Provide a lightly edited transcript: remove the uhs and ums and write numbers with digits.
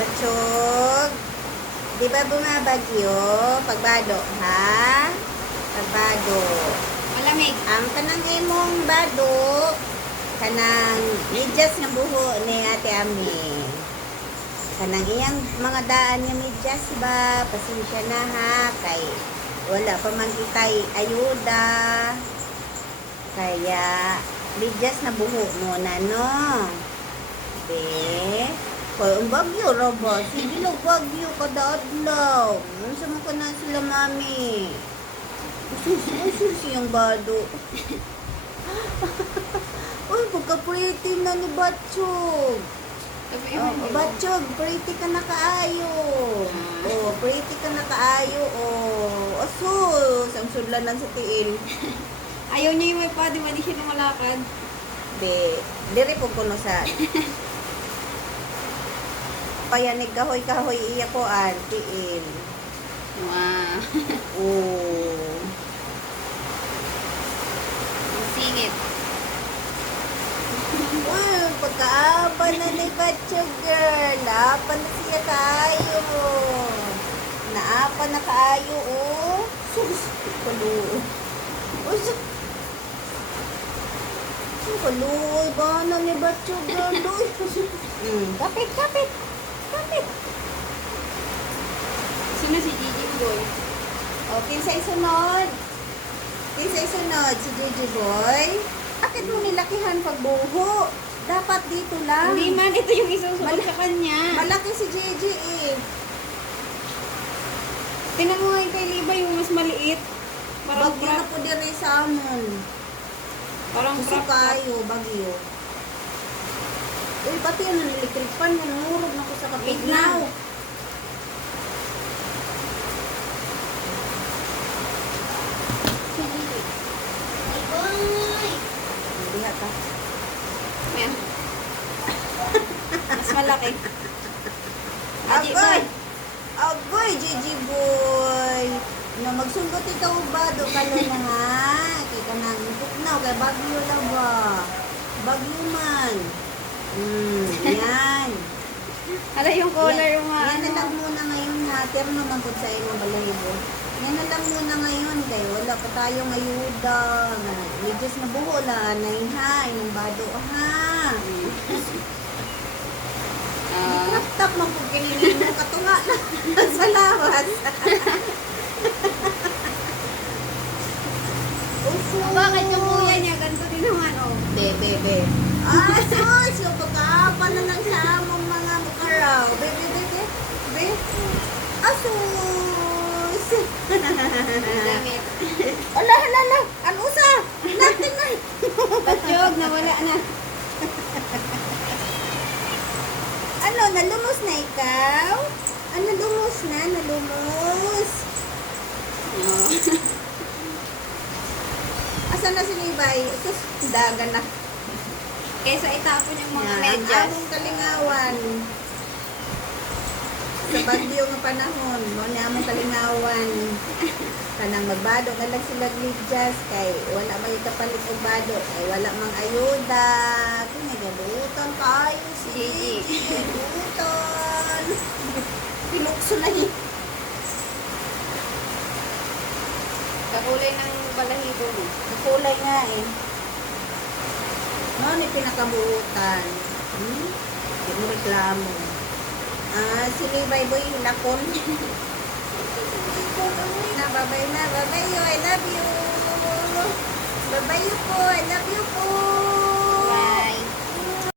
Batsyog. Di ba bumabagyo? Pagbado, ha? Pagbado. Malamig. Ang kanang imong bado, kanang medyas nga buho ni Ate Ami. Kanang iyang mga daan nga medyas ba? Pasensya na ha, kay wala pa man kitay ayuda. Kaya, medyas na buho muna, no? Be, kaya ang bagyo, Robo. Sige lang, bagyo, kada adlaw. Unsa mo ka na sila, mami? Usus yung bado. Uy, pagka-pretty na ni Batsyog. Batsyog, pretty ka na kaayo. Oh, pretty ka na kaayo. Oh, asus. Ang sudlanan sa tiil. Ayaw niya yung may pa, di ba? Di siya lumalakad. Be, diri po kuno sa payanig kahoy-kahoy iya ko tiil. Wow. Oh. Ang singit. Uy, pagkaaba na ni Batsyog girl. Naapa na siya kaayo. Naapa na kaayo, oh. Sus, kaluoy. Oh, sus. Kaluoy, ba na ni Batsyog girl, uy. Kapit, kapit. Kapit. Sino si Gigi Boy? O, kinsay sunod? Kinsay sunod? Si Gigi Boy? Bakit mo nilakihan pagbuho? Dapat dito lang. Hindi man, ito yung isusunod sa kanya. Malaki si Gigi eh. Tinan mo nga yung kay Liba yung mas maliit. Parang Bagyo na po din sa amon. Parang Gusto crop. kayo, bagyo. Uy, pati yun ang electric fan. Nanurog na ko sa kapignaw. Hindi hata. Ayan. Mas malaki. Gigi Boy. Agoy! Agoy, Gigi Boy! Na magsugot ikaw ba? Do ka na ha? Kaya ka nang tuknaw. Kaya bagyo na ba? Bagyo man. Yan. Ano yung color yung mga Yan na lang muna ngayon ha. Pero naman po sa inyo balahibo. Yan na lang muna ngayon. Kaya wala pa tayong ayuda. Medyo na buho la. Ha. Yung bado ha. Tap mo kung kininin mo. Katunga na sa lawas. Bakit yung kuya niya? Ganito din naman, oh. Be. Sus! Yung pagkaapa na lang sa among mga mukaraw. Be. Asus! Damit. Ala. Ano sa? Natin na. Batsyog, nawala na. Ano, nalumos na ikaw? Ano, lumos na? Nalumos? Oh. Asan na si Levi? Sus, daga na. Kesa itapon yung mga Yan, ang medyas. among kalingawan. Sa bagyo nga panahon, mo ni among kalingawan. Kanang magbado nga lang sila medyas kay wala may kapalit og bado kay wala mang ayuda. Kung nagaluton kayo si Gigi. Luton. Pinukso na ni. Kakulay ng balahibo mo. Kulay nga eh. No, ni pinakabuutan. Di mo reklamo. Si Levi Boy, lakon. Bye-bye na. Bye-bye you. I love you. Bye-bye you po. I love you po.